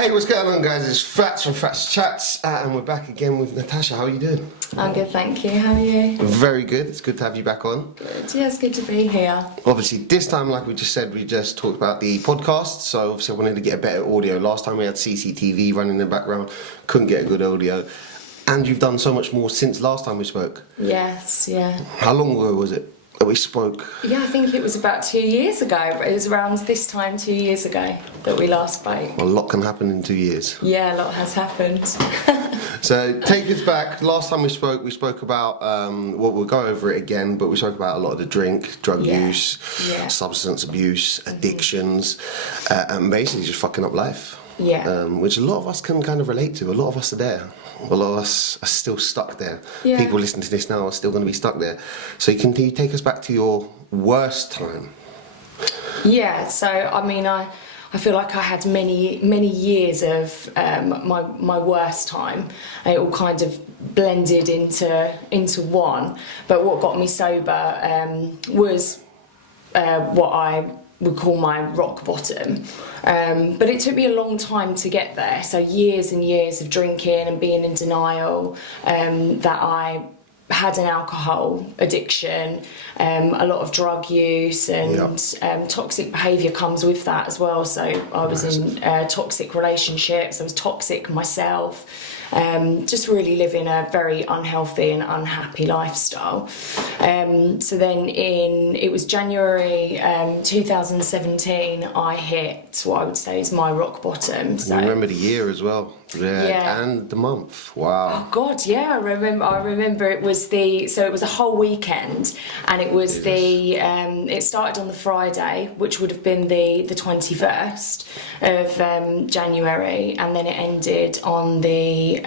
Hey, what's going on, guys? It's Fatz from Fatz Chats, and we're back again with Natasha. How are you doing? I'm good, thank you. How are you? Very good. It's good to have you back on. Good. Yeah, it's good to be here. Obviously, this time, like we just said, we just talked about the podcast, so obviously I wanted to get a better audio. Last time we had CCTV running in the background, couldn't get a good audio. And you've done so much more since last time we spoke. Yes, yeah. How long ago was it that we spoke? Yeah, I think it was about 2 years ago. It was around this time 2 years ago that we last spoke. Well, a lot can happen in 2 years. Yeah, a lot has happened. So take us back. Last time we spoke about, well, we'll go over it again, but we spoke about a lot of the drug use, substance abuse, addictions, and basically just fucking up life. Yeah. Which a lot of us can kind of relate to. A lot of us are there. A lot of us are still stuck there. Yeah. People listening to this now are still going to be stuck there. So can you take us back to your worst time? Yeah, so I mean, I feel like I had many years of my worst time. It all kind of blended into one. But what got me sober was what I would call my rock bottom. But it took me a long time to get there. So years and years of drinking and being in denial that I had an alcohol addiction, a lot of drug use, and toxic behaviour comes with that as well. So I was in toxic relationships, I was toxic myself, just really living a very unhealthy and unhappy lifestyle. So then it was January 2017, I hit what I would say is my rock bottom. So I remember the year as well. Yeah. And the month. Wow. Oh God, yeah, I remember it was it was a whole weekend, and it was it started on the Friday, which would have been the 21st of January, and then it ended on the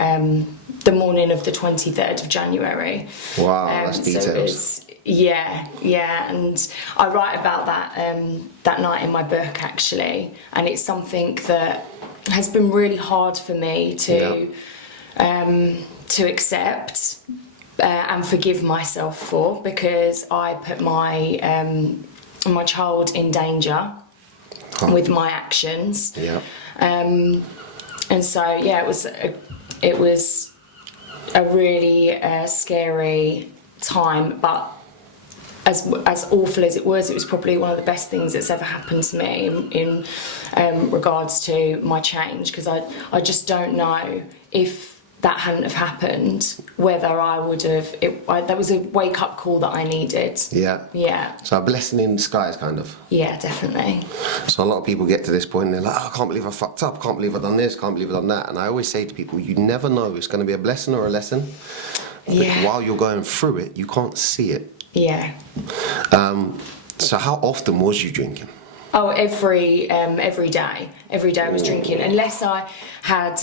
morning of the 23rd of January. Wow, that's details. Yeah, and I write about that night in my book, actually, and it's something that has been really hard for me to accept and forgive myself for, because I put my child in danger with my actions. Yeah. And so it was a really scary time, but as awful as it was probably one of the best things that's ever happened to me in regards to my change, because I just don't know if that hadn't have happened, whether I would have. That was a wake-up call that I needed. Yeah. So a blessing in disguise, kind of. Yeah, definitely. So a lot of people get to this point and they're like, oh, I can't believe I fucked up, I can't believe I've done this, can't believe I've done that. And I always say to people, you never know, it's going to be a blessing or a lesson. But while you're going through it, you can't see it. Yeah. So how often was you drinking? Oh, every day. Every day I was drinking, unless I had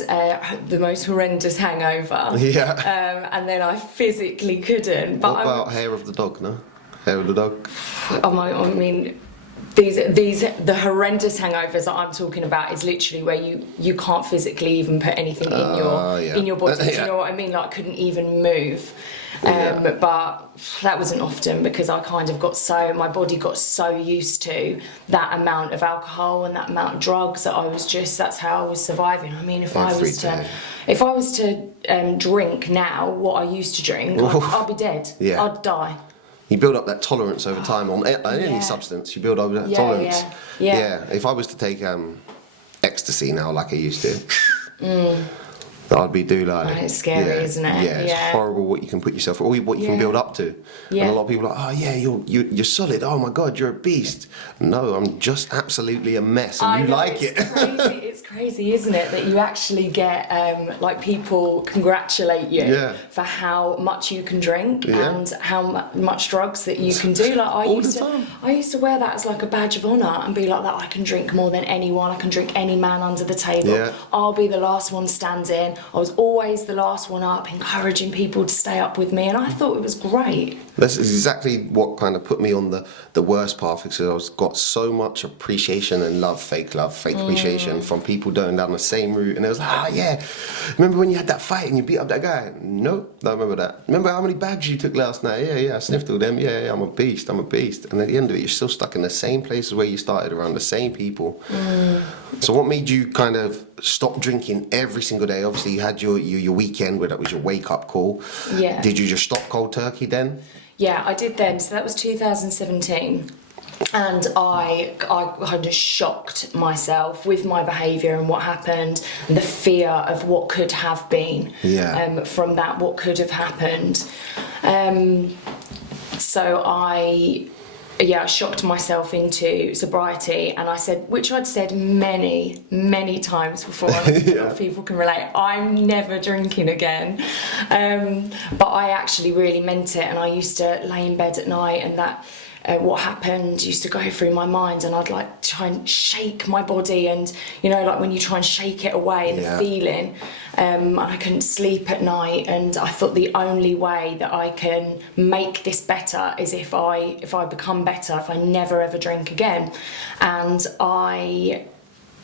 the most horrendous hangover. Yeah. And then I physically couldn't. But what about hair of the dog, no? Hair of the dog? I mean, the horrendous hangovers that I'm talking about is literally where you can't physically even put anything in your body. Do you know what I mean? Like, I couldn't even move. But that wasn't often, because I kind of my body got so used to that amount of alcohol and that amount of drugs that that's how I was surviving. I mean, if I was to drink now what I used to drink, I'd be dead. Yeah. I'd die. You build up that tolerance over time on any substance. You build up that tolerance. Yeah. If I was to take ecstasy now, like I used to, I'd be it's scary, isn't it? Yeah, it's horrible what you can put yourself, or what you can build up to. Yeah. And a lot of people are like, oh yeah, you're solid. Oh my God, you're a beast. No, I'm just absolutely a mess, and you like it. It's crazy, isn't it, that you actually get like people congratulate you for how much you can drink and how much drugs that you can do. Like I used to wear that as like a badge of honour and be like that. I can drink more than anyone. I can drink any man under the table. Yeah. I'll be the last one standing. I was always the last one up, encouraging people to stay up with me, and I thought it was great. That's exactly what kind of put me on the worst path, because I got so much appreciation and fake appreciation from people going down the same route, and it was like, remember when you had that fight and you beat up that guy? Nope, don't remember that. Remember how many bags you took last night? Yeah, I sniffed all them. Yeah, I'm a beast. And at the end of it, you're still stuck in the same places where you started, around the same people. So what made you kind of stop drinking every single day? Obviously, you had your weekend where that was your wake-up call. Yeah. Did you just stop cold turkey then? Yeah, I did then. So that was 2017. And I kind of shocked myself with my behaviour and what happened, and the fear of what could have been from that, what could have happened. So I shocked myself into sobriety, and I said, which I'd said many, many times before, and people can relate, I'm never drinking again. But I actually really meant it, and I used to lay in bed at night, and that what happened used to go through my mind, and I'd like try and shake my body, and like when you try and shake it away, the feeling, and I couldn't sleep at night, and I thought the only way that I can make this better is if I become better, if I never ever drink again. And I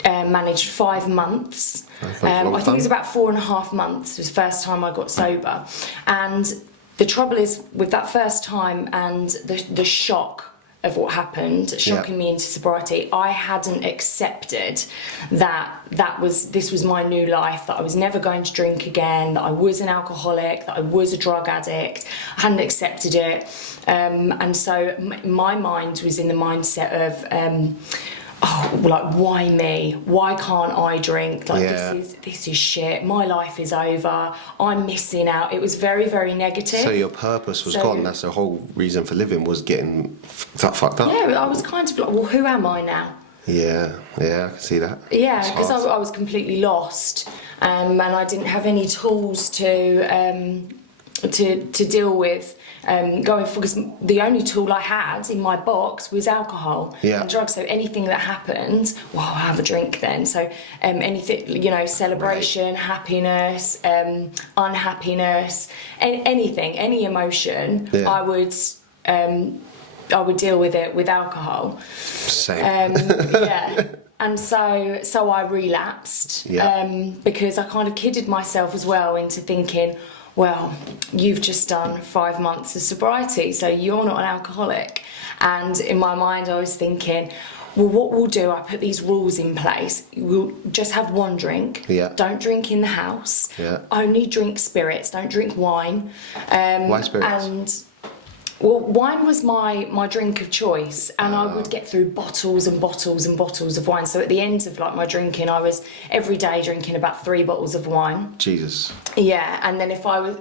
managed 5 months. I think it was about 4.5 months was the first time I got sober. And the trouble is, with that first time and the shock of what happened, shocking me into sobriety, I hadn't accepted that this was my new life, that I was never going to drink again, that I was an alcoholic, that I was a drug addict. I hadn't accepted it. And so my mind was in the mindset of, why me? Why can't I drink? This is shit. My life is over. I'm missing out. It was very, very negative. So your purpose was gone. That's the whole reason for living, was getting fucked up. Yeah, I was kind of like, well, who am I now? Yeah, I can see that. Yeah, because I was completely lost, and I didn't have any tools to deal with. Going for, because the only tool I had in my box was alcohol and drugs. So anything that happened, well, I'll have a drink then. So anything, celebration, happiness, unhappiness, anything, any emotion, I would deal with it with alcohol. Same. And so I relapsed because I kind of kidded myself as well into thinking, well, you've just done 5 months of sobriety, so you're not an alcoholic. And in my mind, I was thinking, well, what we'll do, I put these rules in place. We'll just have one drink. Don't drink in the house. Only drink spirits. Don't drink wine. Why spirits? And well, wine was my drink of choice, and I would get through bottles and bottles and bottles of wine. So at the end of my drinking, I was every day drinking about 3 bottles of wine. Jesus. Yeah, and then if I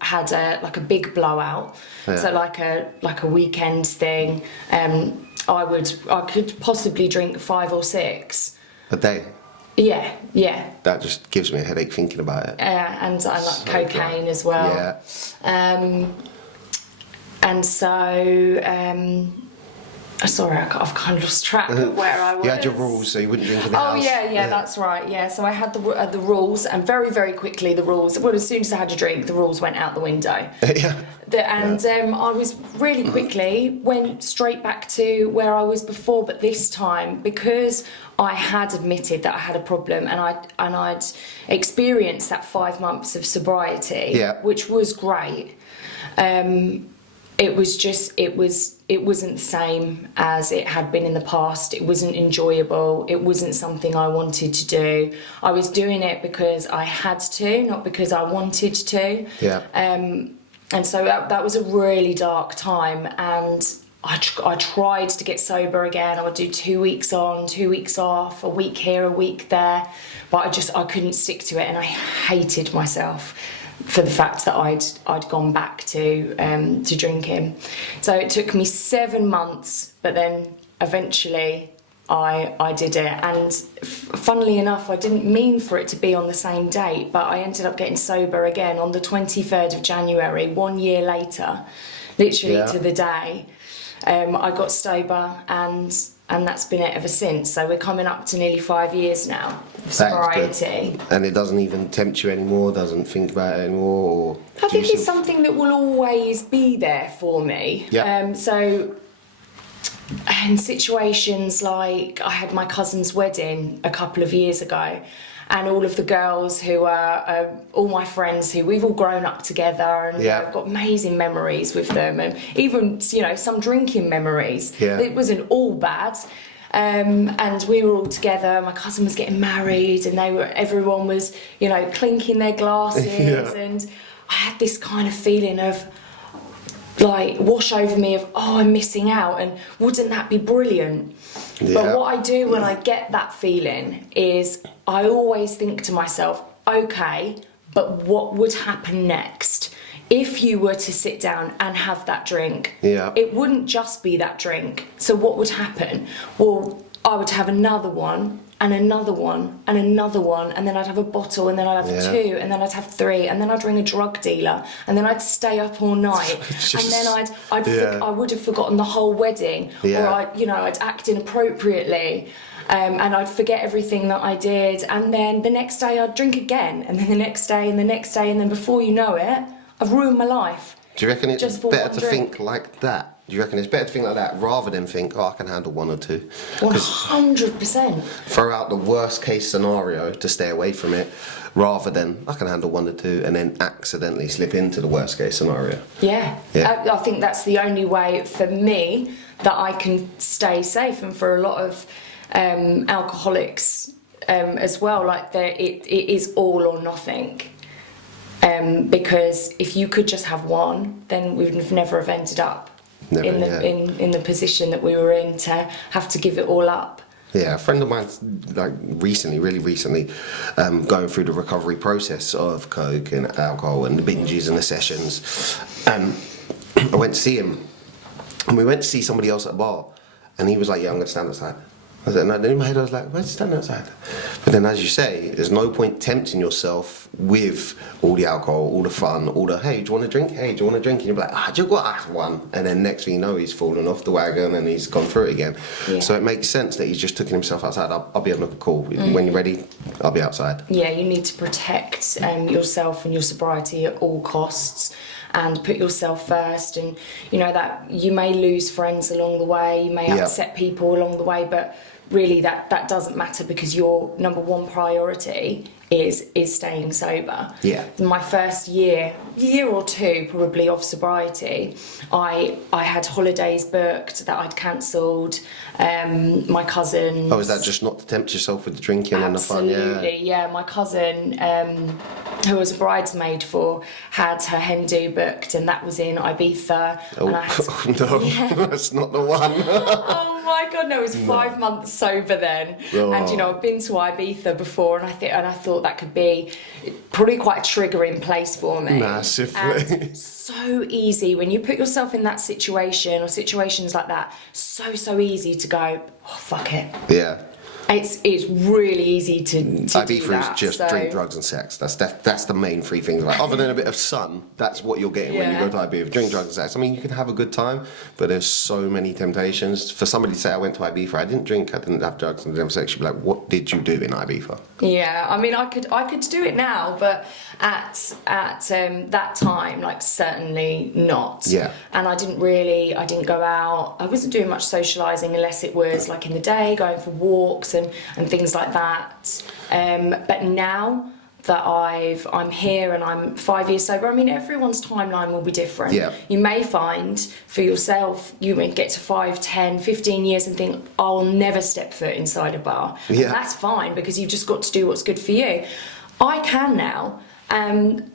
had a big blowout, so like a weekend thing, I could possibly drink 5 or 6 a day. Yeah. That just gives me a headache thinking about it. And I like cocaine as well. Yeah. And so, sorry, I've kind of lost track of where I was. You had your rules, so you wouldn't drink in the house. Oh, yeah, that's right, yeah. So I had the rules, and very, very quickly the rules, well, as soon as I had a drink, the rules went out the window. I was really quickly went straight back to where I was before, but this time, because I had admitted that I had a problem, and I'd experienced that 5 months of sobriety, which was great. It wasn't the same as it had been in the past. It wasn't enjoyable. It wasn't something I wanted to do. I was doing it because I had to, not because I wanted to. And so that was a really dark time, and I tried to get sober again. I would do 2 weeks on, 2 weeks off, a week here, a week there, but I couldn't stick to it, and I hated myself for the fact that I'd gone back to drinking. So it took me 7 months, but then eventually I did it. And funnily enough, I didn't mean for it to be on the same date, but I ended up getting sober again on the 23rd of January, 1 year later, literally to the day. I got sober, and that's been it ever since. So we're coming up to nearly 5 years now of sobriety. And it doesn't even tempt you anymore, doesn't think about it anymore? Or I think it's something that will always be there for me. So in situations like, I had my cousin's wedding a couple of years ago, and all of the girls who are all my friends, who we've all grown up together, and I've got amazing memories with them, and even some drinking memories. It wasn't all bad, And we were all together. My cousin was getting married, and everyone was, you know, clinking their glasses, and I had this kind of feeling of like wash over me of, oh, I'm missing out, and wouldn't that be brilliant? But what I do when I get that feeling is I always think to myself, okay, but what would happen next? If you were to sit down and have that drink, it wouldn't just be that drink. So what would happen? Well, I would have another one, and another one, and another one, and then I'd have a bottle, and then I'd have two, and then I'd have three, and then I'd ring a drug dealer, and then I'd stay up all night, and then I would have forgotten the whole wedding, or I'd act inappropriately. And I'd forget everything that I did, and then the next day I'd drink again, and then the next day, and the next day, and then before you know it, I've ruined my life. Do you reckon it's better to think like that? Do you reckon it's better to think like that rather than think, oh, I can handle one or two? 100%. Throw out the worst case scenario to stay away from it, rather than I can handle one or two and then accidentally slip into the worst case scenario. Yeah. I think that's the only way for me that I can stay safe, and for a lot of alcoholics as well, like it is all or nothing. Because if you could just have one, then we would never have ended up in the position that we were in to have to give it all up. Yeah, a friend of mine, like really recently, going through the recovery process of coke and alcohol and the binges and the sessions, and I went to see him, and we went to see somebody else at a bar, and he was like, yeah, I'm going to stand outside. I said, and then in my head I was like, where's stand outside? But then, as you say, there's no point tempting yourself with all the alcohol, all the fun, all the, hey, do you want a drink? Hey, do you want a drink? And you're like, do you want one? And then next thing you know, he's fallen off the wagon and he's gone through it again. Yeah. So it makes sense that he's just taking himself outside. I'll be on the call. When you're ready, I'll be outside. Yeah, you need to protect yourself and your sobriety at all costs, and put yourself first. And you know that you may lose friends along the way, you may upset people along the way, but really that doesn't matter, because your number one priority is staying sober. Yeah. My first year or two probably of sobriety, I had holidays booked that I'd cancelled. My cousin. Oh, is that just not to tempt yourself with the drinking and the fun? Absolutely, yeah. My cousin, who I was a bridesmaid for, had her hen do booked, and that was in Ibiza. Oh, and no, that's not the one. Oh my God, no! It was 5 months sober then, and you know I've been to Ibiza before, and I thought that could be probably quite a triggering place for me. Massively. And so easy when you put yourself in that situation or situations like that. So easy to go, oh fuck it. Yeah. It's really easy to do that. Ibiza is just drink, drugs and sex. That's the main three things. Like, other than a bit of sun, that's what you're getting when you go to Ibiza. Drink, drugs and sex. I mean, you can have a good time, but there's so many temptations. For somebody to say, I went to Ibiza, I didn't drink, I didn't have drugs and didn't have sex, you'd be like, what did you do in Ibiza? Yeah, I mean, I could do it now, but at that time, like, certainly not. Yeah. And I didn't go out. I wasn't doing much socialising unless it was like in the day, going for walks and things like that. But now that I'm here and I'm 5 years sober, I mean, everyone's timeline will be different. Yeah. You may find for yourself, you may get to 5, 10, 15 years and think, I'll never step foot inside a bar. Yeah. And that's fine, because you've just got to do what's good for you. I can now.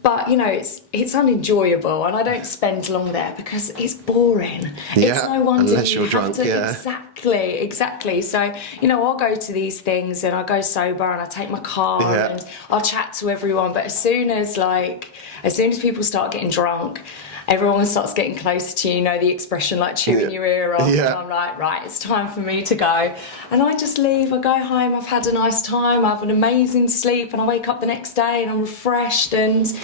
But you know, it's unenjoyable, and I don't spend long there because it's boring. Yeah, it's no wonder unless you're drunk. Exactly. So you know, I'll go to these things and I go sober and I take my car and I'll chat to everyone. But as soon as people start getting drunk, everyone starts getting closer to you, know the expression like chewing your ear off. Yeah. And I'm like, right, it's time for me to go. And I just leave, I go home, I've had a nice time, I have an amazing sleep, and I wake up the next day and I'm refreshed and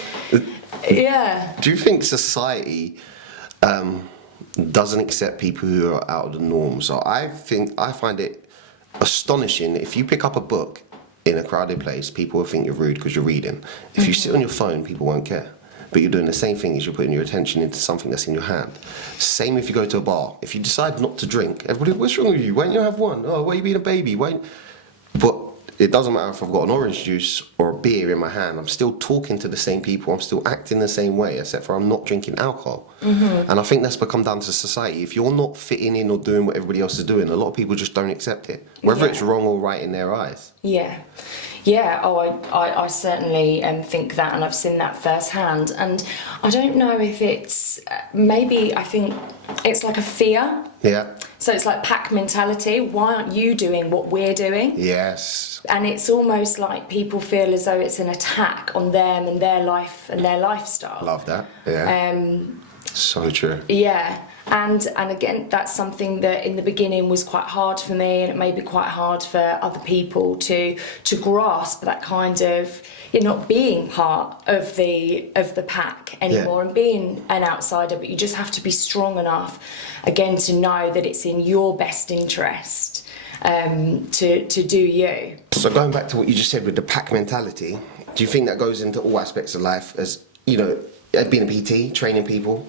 yeah. Do you think society doesn't accept people who are out of the norm? So I find it astonishing. If you pick up a book in a crowded place, people will think you're rude because you're reading. If you sit on your phone, people won't care. But you're doing the same thing as you're putting your attention into something that's in your hand. Same if you go to a bar. If you decide not to drink, everybody, what's wrong with you? Why don't you have one? Oh, why are you being a baby? But it doesn't matter if I've got an orange juice or a beer in my hand, I'm still talking to the same people, I'm still acting the same way, except for I'm not drinking alcohol. And I think that's become down to society. If you're not fitting in or doing what everybody else is doing, a lot of people just don't accept it, whether it's wrong or right in their eyes. Yeah, I certainly think that, and I've seen that firsthand. And I don't know if it's maybe, I think it's like a fear. Yeah. So it's like pack mentality. Why aren't you doing what we're doing? Yes. And it's almost like people feel as though it's an attack on them and their life and their lifestyle. Love that. Yeah. So true. Yeah. And again, that's something that in the beginning was quite hard for me, and it may be quite hard for other people to grasp that kind of, you're not being part of the pack anymore and being an outsider, but you just have to be strong enough, again, to know that it's in your best interest to do you. So going back to what you just said with the pack mentality, do you think that goes into all aspects of life? As you know, being a PT, training people,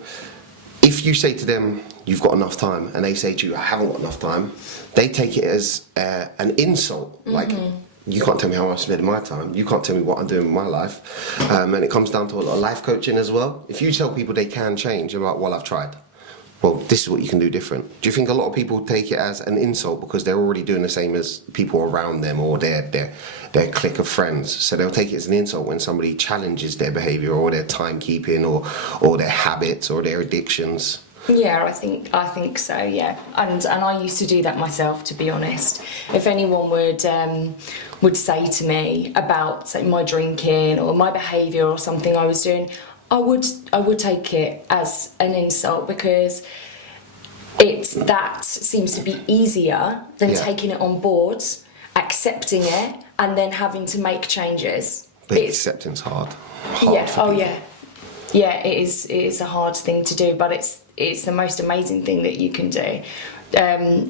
if you say to them, you've got enough time, and they say to you, I haven't got enough time, they take it as an insult. Like, you can't tell me how I'm spending my time. You can't tell me what I'm doing with my life. And it comes down to a lot of life coaching as well. If you tell people they can change, you're like, well, I've tried. Well, this is what you can do different. Do you think a lot of people take it as an insult because they're already doing the same as people around them or their clique of friends? So they'll take it as an insult when somebody challenges their behaviour or their timekeeping or their habits or their addictions. Yeah, I think so. Yeah, and I used to do that myself, to be honest. If anyone would say to me about, say, my drinking or my behaviour or something I was doing, I would take it as an insult, because that seems to be easier than taking it on board, accepting it, and then having to make changes. But acceptance hard. Yeah, it is a hard thing to do, but it's the most amazing thing that you can do.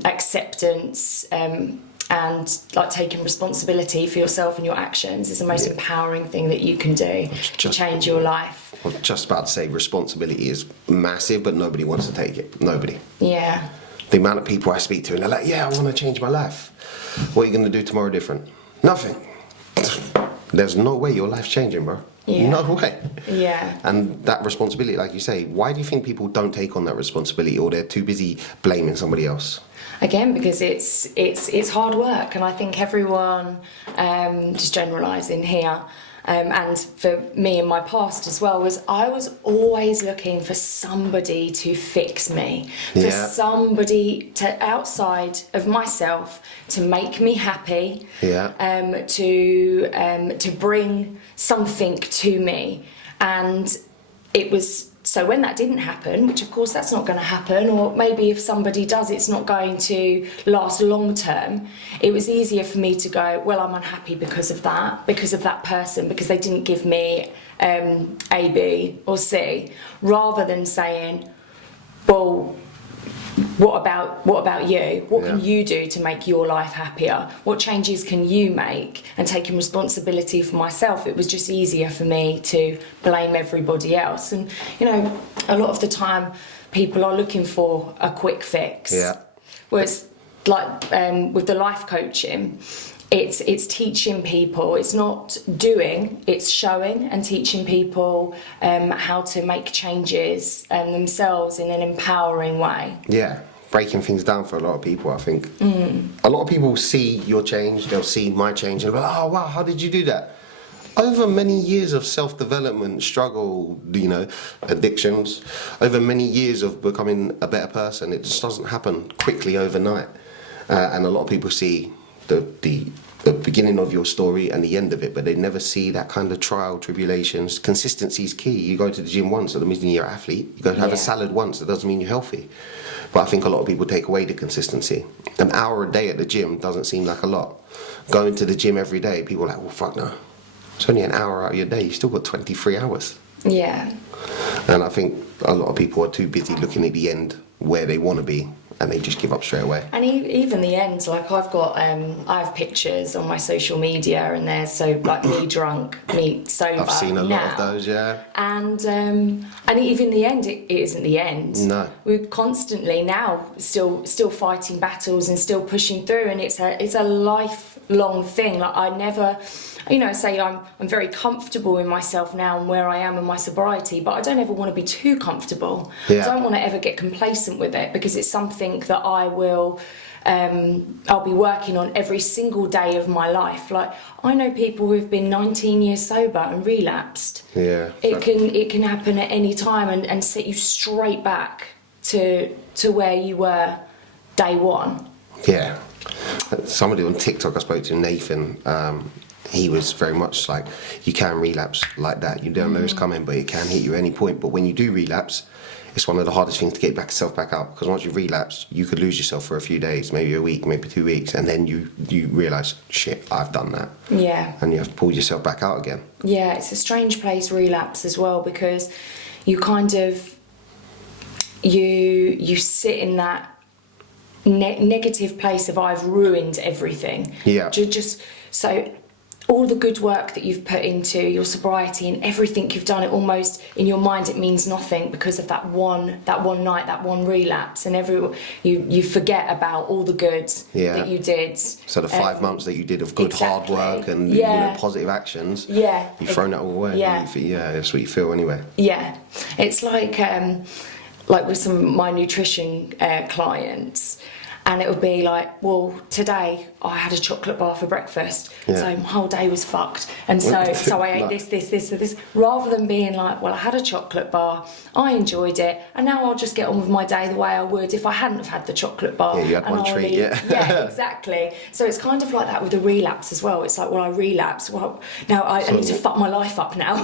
Acceptance and like taking responsibility for yourself and your actions is the most empowering thing that you can do to change your life. I was just about to say responsibility is massive, but nobody wants to take it. Nobody. Yeah. The amount of people I speak to and they're like, yeah, I want to change my life. What are you going to do tomorrow different? Nothing. There's no way your life's changing, bro. Yeah. No way. Yeah. And that responsibility, like you say, why do you think people don't take on that responsibility, or they're too busy blaming somebody else? Again, because it's hard work, and I think everyone, just generalising here, and for me in my past as well, I was always looking for somebody to fix me, for somebody to outside of myself to make me happy, to bring something to me. And it was, so when that didn't happen, which of course that's not going to happen, or maybe if somebody does, it's not going to last long term, it was easier for me to go, well, I'm unhappy because of that person, because they didn't give me A, B or C, rather than saying, well, what about you? What can you do to make your life happier? What changes can you make? And taking responsibility for myself, it was just easier for me to blame everybody else. And, you know, a lot of the time people are looking for a quick fix. Yeah. Whereas, like with the life coaching, it's teaching people, it's not doing, it's showing and teaching people how to make changes themselves in an empowering way. Yeah, breaking things down for a lot of people, I think. A lot of people see your change, they'll see my change, and they'll be like, oh wow, how did you do that? Over many years of self-development, struggle, you know, addictions, over many years of becoming a better person, it just doesn't happen quickly overnight. And a lot of people see the beginning of your story and the end of it, but they never see that kind of trial, tribulations. Consistency is key. You go to the gym once, that doesn't mean you're an athlete. You go to have a salad once, that doesn't mean you're healthy. But I think a lot of people take away the consistency. An hour a day at the gym doesn't seem like a lot. Going to the gym every day, people are like, well, fuck no. It's only an hour out of your day. You still got 23 hours. Yeah. And I think a lot of people are too busy looking at the end where they want to be, and they just give up straight away. And even the end, like I've got, I have pictures on my social media, and they're so like me drunk, me sober. I've seen a lot of those, yeah. And even the end, it isn't the end. No. We're constantly now still fighting battles and still pushing through, and it's a lifelong lifelong thing. Like I never, you know, say I'm very comfortable in myself now and where I am in my sobriety, but I don't ever want to be too comfortable. Yeah. I don't want to ever get complacent with it, because it's something that I will, I'll be working on every single day of my life. Like I know people who've been 19 years sober and relapsed. Yeah. It can happen at any time and set you straight back to where you were day one. Yeah. Somebody on TikTok I spoke to, Nathan, he was very much like, you can relapse like that. You don't know it's coming, but it can hit you at any point. But when you do relapse, it's one of the hardest things to get yourself back out, because once you relapse, you could lose yourself for a few days, maybe a week, maybe 2 weeks, and then you realise, shit, I've done that. Yeah. And you have to pull yourself back out again. Yeah, it's a strange place, relapse, as well, because you kind of, you sit in that negative place of I've ruined everything. Yeah. Just so all the good work that you've put into your sobriety and everything you've done, it almost in your mind it means nothing because of that one night, that one relapse, and you forget about all the good that you did. So the 5 months that you did of good hard work and positive actions, you've thrown that all away. Yeah, that's what you feel anyway. Yeah, it's like with some of my nutrition clients. And it would be like, well, today I had a chocolate bar for breakfast, so my whole day was fucked. And so I ate this, rather than being like, well, I had a chocolate bar, I enjoyed it, and now I'll just get on with my day the way I would if I hadn't have had the chocolate bar. Yeah, you had one treat, Yeah, exactly. So it's kind of like that with the relapse as well. It's like, well, I relapse, well, now I need to fuck my life up now.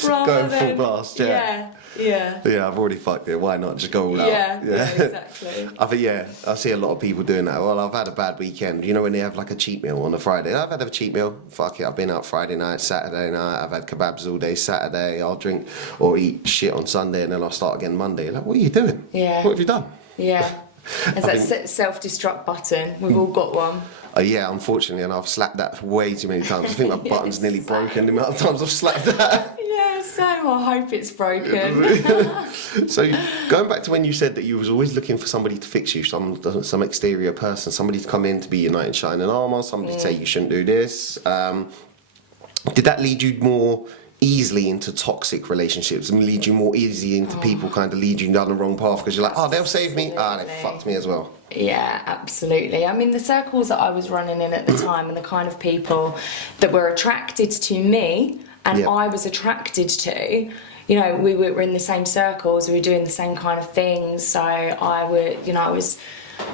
Going full blast, Yeah, I've already fucked it. Why not just go all out? Yeah, exactly. I think I see a lot of people doing that. Well, I've had a bad weekend. You know when they have like a cheat meal on a Friday? I've had a cheat meal. Fuck it. I've been out Friday night, Saturday night. I've had kebabs all day Saturday. I'll drink or eat shit on Sunday, and then I'll start again Monday. Like, what are you doing? Yeah. What have you done? Yeah. It's that self-destruct button. We've all got one. Yeah, unfortunately, and I've slapped that way too many times. I think my button's nearly broken the amount of times I've slapped that. Yeah, so I hope it's broken. So going back to when you said that you was always looking for somebody to fix you, some exterior person, somebody to come in to be your knight in shining armour, somebody to say you shouldn't do this. Did that lead you more easily into toxic relationships and lead you more easily into people kind of lead you down the wrong path because you're like, oh, they'll save me. They fucked me as well. Yeah, absolutely. I mean, the circles that I was running in at the time and the kind of people that were attracted to me and I was attracted to, you know, we were in the same circles, we were doing the same kind of things. So I was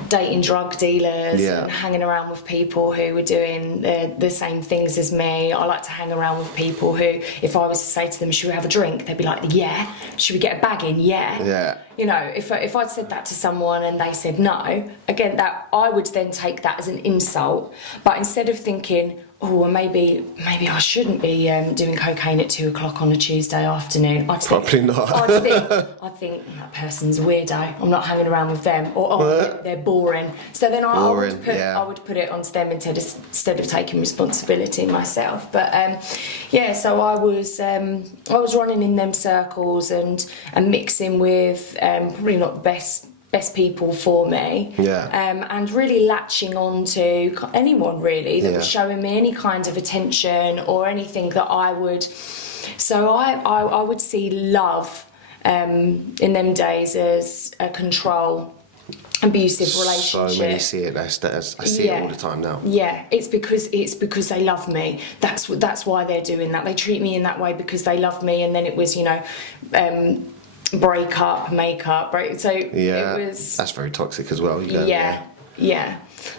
dating drug dealers and hanging around with people who were doing the same things as me. I like to hang around with people who, if I was to say to them, should we have a drink? They'd be like, yeah. Should we get a bag in? Yeah. You know, if I'd said that to someone and they said no, again, that I would then take that as an insult. But instead of thinking, oh, well, maybe I shouldn't be doing cocaine at 2 o'clock on a Tuesday afternoon. I'd think that person's a weirdo. I'm not hanging around with them, or they're boring. So then I would put it onto them instead of taking responsibility myself. But so I was running in them circles and mixing with probably not the best people for me, and really latching on to anyone really that was showing me any kind of attention or anything that I would. So I would see love in them days as a control, abusive relationship. So many see it. I see it all the time now. Yeah, it's because they love me. That's why they're doing that. They treat me in that way because they love me, and then it was break up, make up, break. So it was. That's very toxic as well. Yeah.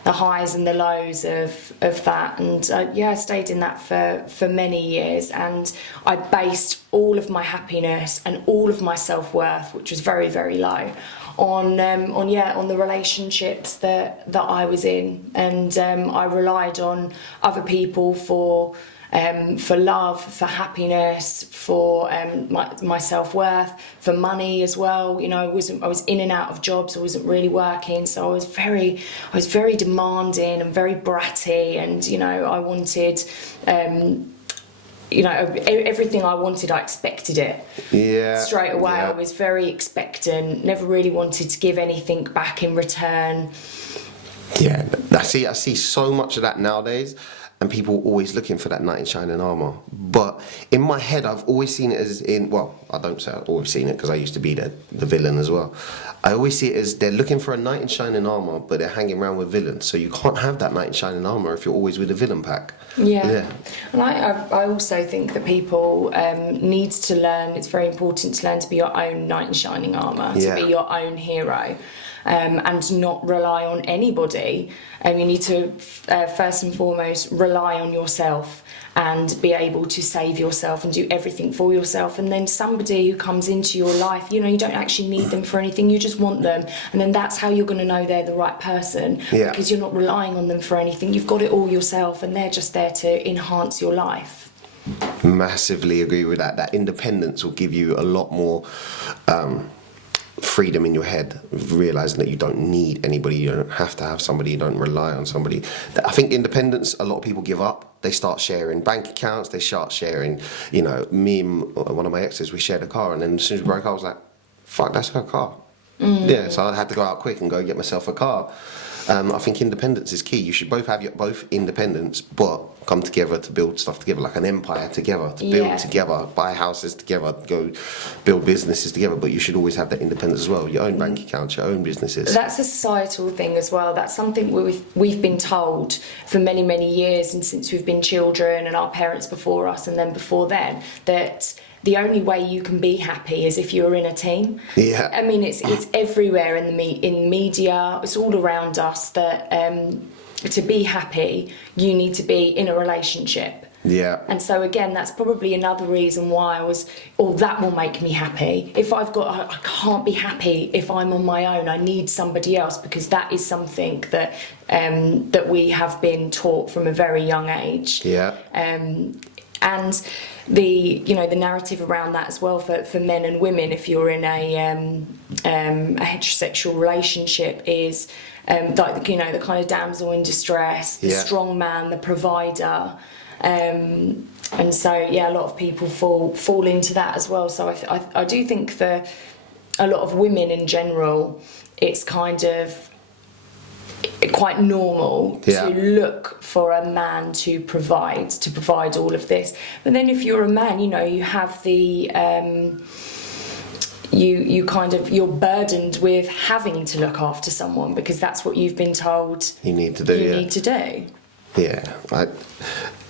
The highs and the lows of that, and I stayed in that for many years, and I based all of my happiness and all of my self-worth, which was very, very low, on the relationships that I was in, and I relied on other people for love, for happiness, for my self-worth, for money as well. You know, I was in and out of jobs. I wasn't really working, so I was very demanding and very bratty, and I wanted everything I wanted, I expected it straight away. I was very expectant, never really wanted to give anything back in return. Yeah, I see so much of that nowadays, and people always looking for that knight in shining armor. But in my head, I've always seen it as I don't say I've always seen it because I used to be the villain as well. I always see it as they're looking for a knight in shining armor, but they're hanging around with villains. So you can't have that knight in shining armor if you're always with a villain pack. Yeah. And I also think that people need to learn, it's very important to learn to be your own knight in shining armour, to be your own hero, and not rely on anybody. You need to, first and foremost, rely on yourself and be able to save yourself and do everything for yourself. And then somebody who comes into your life, you don't actually need them for anything, you just want them. And then that's how you're going to know they're the right person, because you're not relying on them for anything. You've got it all yourself, and they're just there to enhance your life. Massively agree with that. That independence will give you a lot more freedom in your head, realizing that you don't need anybody, you don't have to have somebody, you don't rely on somebody. I think independence, a lot of people give up. They start sharing bank accounts, they start sharing, me and one of my exes, we shared a car, and then as soon as we broke up, I was like, fuck, that's her car. Yeah, so I had to go out quick and go get myself a car. I think independence is key. You should both have both independence, but come together to build stuff together, like an empire together, to build together, buy houses together, go build businesses together. But you should always have that independence as well, your own bank accounts, your own businesses. That's a societal thing as well. That's something we've been told for many, many years, and since we've been children, and our parents before us and then before them, that the only way you can be happy is if you're in a team. Yeah. I mean, it's everywhere in media. It's all around us that to be happy, you need to be in a relationship. Yeah. And so again, that's probably another reason why that will make me happy. If I can't be happy if I'm on my own. I need somebody else, because that is something that that we have been taught from a very young age. Yeah. And the narrative around that as well for men and women, if you're in a heterosexual relationship, is the kind of damsel in distress, the strong man, the provider, and so a lot of people fall into that as well. So I do think that a lot of women in general, it's kind of quite normal to look for a man to provide all of this. But then if you're a man, you have the you're burdened with having to look after someone, because that's what you've been told you need to do. Need to do. Yeah.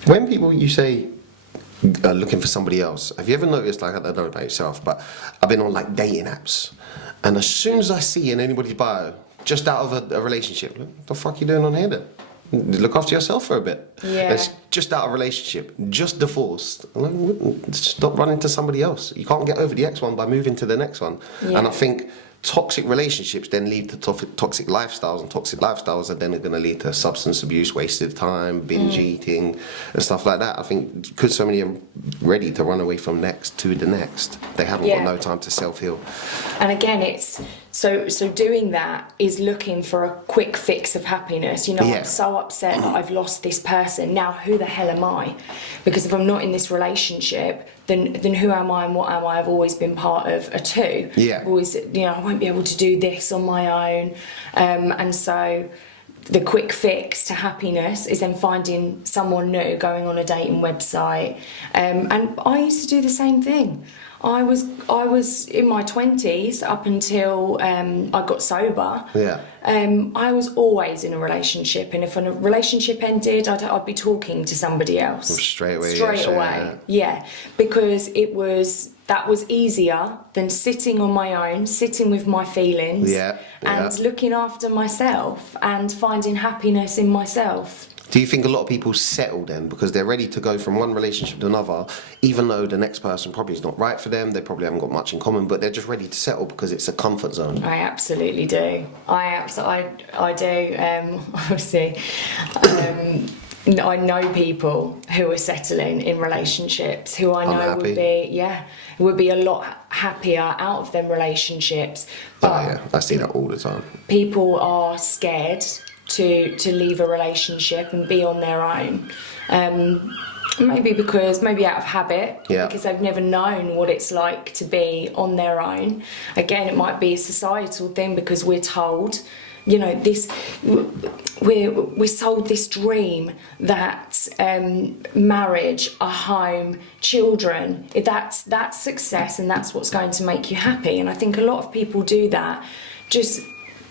When people, you say, looking for somebody else, have you ever noticed, like, I don't know about yourself, but I've been on like dating apps, and as soon as I see in anybody's bio, just out of a relationship, what the fuck you doing on here then? Look after yourself for a bit. Yeah. It's just out of a relationship, just divorced. Stop running to somebody else. You can't get over the next one by moving to the next one. Yeah. And I think toxic relationships then lead to toxic lifestyles, and toxic lifestyles are then going to lead to substance abuse, wasted time, binge eating, and stuff like that. I think because so many are ready to run away from next to the next, they haven't got no time to self-heal. And again, it's so doing that is looking for a quick fix of happiness. I'm so upset that I've lost this person. Now, who the hell am I? Because if I'm not in this relationship, then who am I and what am I? I've always been part of a two. Yeah. Always, I won't be able to do this on my own. And so the quick fix to happiness is then finding someone new, going on a dating website. And I used to do the same thing. I was in my 20s up until I got sober. Yeah. I was always in a relationship, and if a relationship ended, I'd be talking to somebody else Straight away. Because that was easier than sitting on my own, sitting with my feelings, and looking after myself and finding happiness in myself. Do you think a lot of people settle then because they're ready to go from one relationship to another, even though the next person probably is not right for them, they probably haven't got much in common, but they're just ready to settle because it's a comfort zone? I absolutely do. I do. Obviously, I know people who are settling in relationships who I know would be a lot happier out of them relationships. But I see that all the time. People are scared to leave a relationship and be on their own. Maybe out of habit, because they've never known what it's like to be on their own. Again, it might be a societal thing because we're told you know, this, we're sold this dream that marriage, a home, children, that's success and that's what's going to make you happy. And I think a lot of people do that just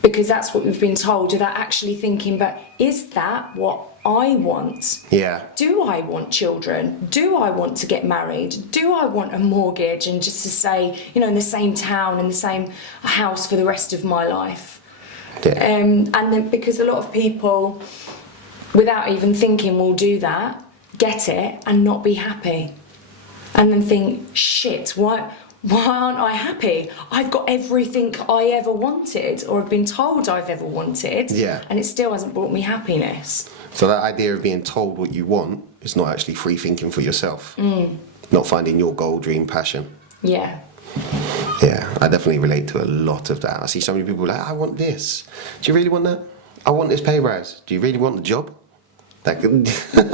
because that's what we've been told, without actually thinking, but is that what I want? Yeah. Do I want children? Do I want to get married? Do I want a mortgage and just to stay, you know, in the same town, in the same house for the rest of my life? Yeah. And then because a lot of people, without even thinking, will do that, get it and not be happy. And then think, shit, why aren't I happy? I've got everything I ever wanted or have been told I've ever wanted, Yeah. and it still hasn't brought me happiness. So that idea of being told what you want is not actually free thinking for yourself. Not finding your goal, dream, passion. Yeah. Yeah, I definitely relate to a lot of that. I see so many people like, I want this. Do you really want that? I want this pay rise. Do you really want the job? That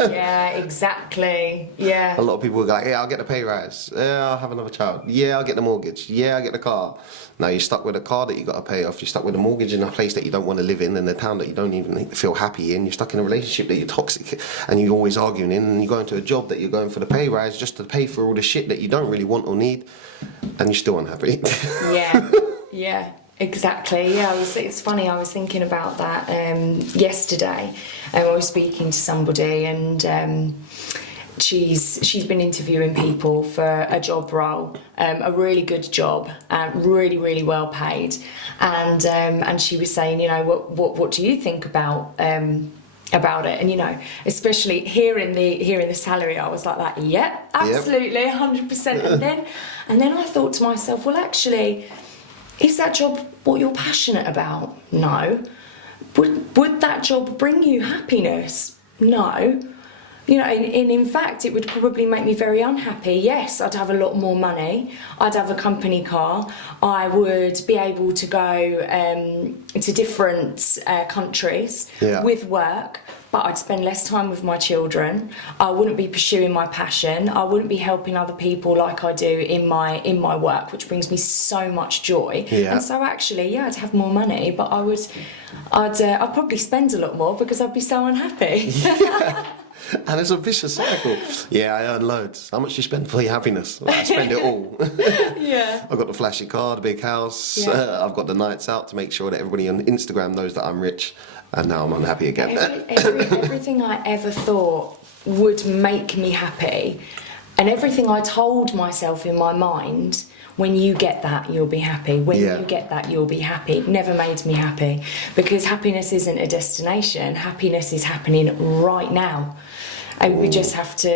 Yeah, exactly. Yeah. A lot of people go like, yeah, I'll get the pay rise. Yeah, I'll have another child. Yeah, I'll get the mortgage. Yeah, I'll get the car. Now you're stuck with a car that you got to pay off. You're stuck with a mortgage in a place that you don't want to live in a town that you don't even feel happy in. You're stuck in a relationship that you're toxic and you're always arguing in. And you go into a job that you're going for the pay rise just to pay for all the shit that you don't really want or need. And you're still unhappy. Yeah. Yeah. Exactly. Yeah, it's funny. I was thinking about that yesterday. I was speaking to somebody, and she's been interviewing people for a job role, a really good job, really really well paid, and she was saying, you know, what do you think about it? And you know, especially hearing the salary, I was like that. Yeah, absolutely, 100%. And then I thought to myself, well, actually, is that job what you're passionate about? No. Would that job bring you happiness? No. You know, and in fact, it would probably make me very unhappy. Yes, I'd have a lot more money. I'd have a company car. I would be able to go to different countries with work, but I'd spend less time with my children. I wouldn't be pursuing my passion. I wouldn't be helping other people like I do in my work, which brings me so much joy. Yeah. And so actually, yeah, I'd have more money, but I'd probably spend a lot more because I'd be so unhappy. And it's a vicious cycle. Yeah, I earn loads. How much do you spend for your happiness? Well, I spend it all. Yeah. I've got the flashy car, the big house. Yeah. I've got the nights out to make sure that everybody on Instagram knows that I'm rich. And now I'm unhappy again. Everything I ever thought would make me happy, and everything I told myself in my mind, when you get that, you'll be happy. When you get that, you'll be happy. Never made me happy, because happiness isn't a destination. Happiness is happening right now. And we just have to,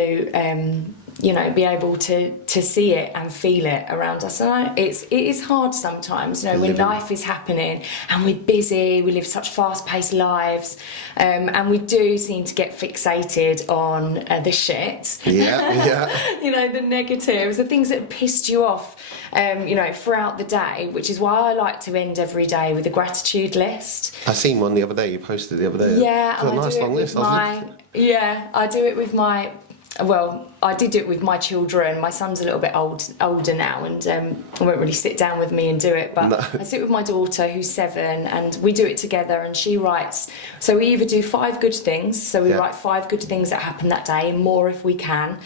you know, be able to see it and feel it around us. And it is hard sometimes, you know, when life is happening and we're busy, we live such fast-paced lives, and we do seem to get fixated on the shit. Yeah. You know, the negatives, the things that pissed you off, you know, throughout the day, which is why I like to end every day with a gratitude list. I seen one the other day. You posted the other day. Yeah, it's a nice long list. I do it with my. Well, I did do it with my children. My son's a little bit older now, and I won't really sit down with me and do it. But I sit with my daughter, who's 7, and we do it together. And she writes. So we either do 5 good things. So we write 5 good things that happened that day, and more if we can.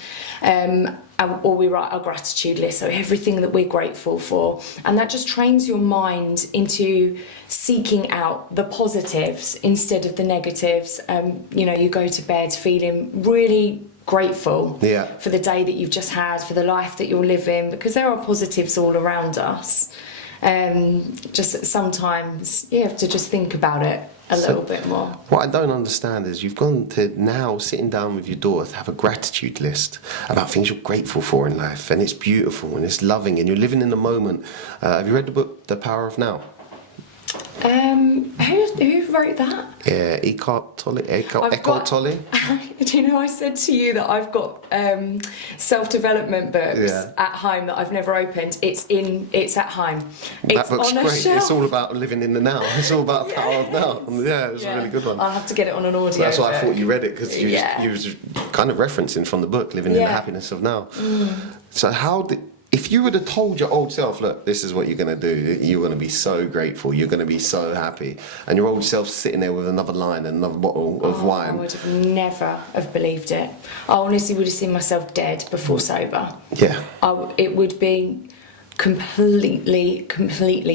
Or we write our gratitude list, so everything that we're grateful for. And that just trains your mind into seeking out the positives instead of the negatives. You know, you go to bed feeling really grateful for the day that you've just had, for the life that you're living, because there are positives all around us. Just sometimes you have to just think about it a little bit more. What I don't understand is you've gone to now sitting down with your daughter to have a gratitude list about things you're grateful for in life, and it's beautiful and it's loving and you're living in the moment. Have you read the book The Power of Now? Who wrote that? Yeah, Eckhart Tolle. Do you know, I said to you that I've got self-development books at home that I've never opened. It's at home. That book's great. Shelf. It's all about living in the now. It's all about power of now. Yeah, it's a really good one. I'll have to get it on an audio. That's why I thought you read it, because you was kind of referencing from the book, living in the happiness of now. So how did if you would have told your old self, look, this is what you're going to do, you're going to be so grateful, you're going to be so happy, and your old self sitting there with another line and another bottle of wine. I would have never have believed it. I honestly would have seen myself dead before sober. Yeah. It would be completely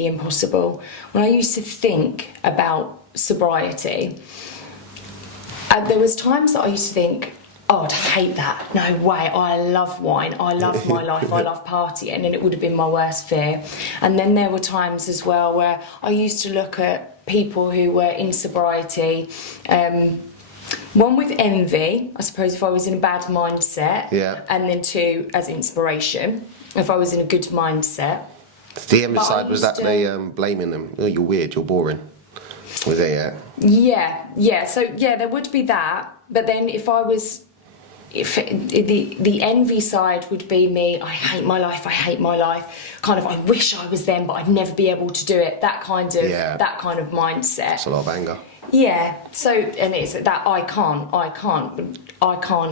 impossible. When I used to think about sobriety, there was times that I used to think, oh, I'd hate that. No way. I love wine. I love my life. I love partying. And it would have been my worst fear. And then there were times as well where I used to look at people who were in sobriety, one with envy, I suppose, if I was in a bad mindset. Yeah. And then two, as inspiration, if I was in a good mindset. The envy side was that they blaming them. Oh, you're weird, you're boring. Was there, Yeah. So, yeah, there would be that. But then if the envy side would be me, I hate my life, kind of I wish I was them but I'd never be able to do it, that kind of mindset. It's a lot of anger. Yeah, so, and it's that I can't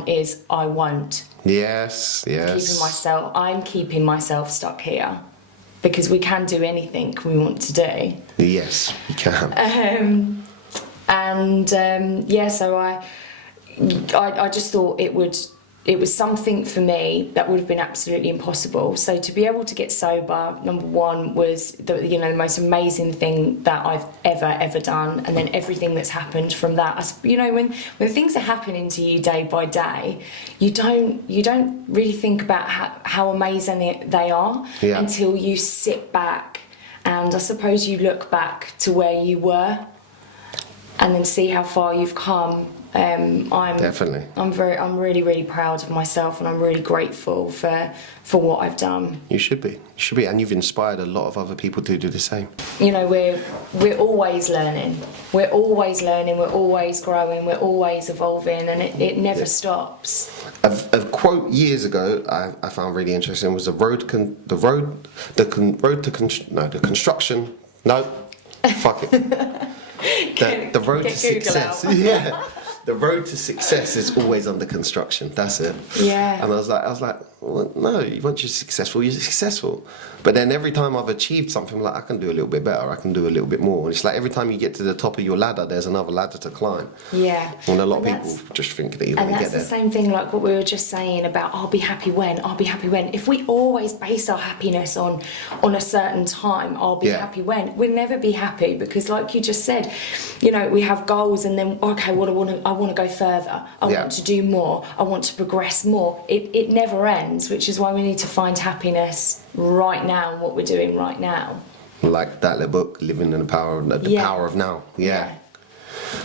is I won't. Yes. I'm keeping myself stuck here because we can do anything we want to do. Yes, you can. So I just thought it was something for me that would have been absolutely impossible. So to be able to get sober, number one, was the most amazing thing that I've ever done, and then everything that's happened from that. When things are happening to you day by day, you don't really think about how amazing they are until you sit back and I suppose you look back to where you were and then see how far you've come. Definitely. I'm really proud of myself, and I'm really grateful for what I've done. You should be, and you've inspired a lot of other people to do the same. We're always learning. We're always growing. We're always evolving, and it never stops. A quote years ago I found really interesting was the construction. No, fuck it. The road to success. Yeah. The road to success is always under construction. That's it. Yeah. And I was like, well, no. Once you're successful. But then every time I've achieved something, I'm like, I can do a little bit better. I can do a little bit more. And it's like every time you get to the top of your ladder, there's another ladder to climb. Yeah. And a lot of people just think that you want to get there. And that's the same thing, like what we were just saying about I'll be happy when. If we always base our happiness on a certain time, I'll be happy when, we'll never be happy, because like you just said, we have goals, and then okay, what I want to go further. I want to do more. I want to progress more. It never ends, which is why we need to find happiness right now and what we're doing right now. Like that little book, Living in the Power of Now. Yeah.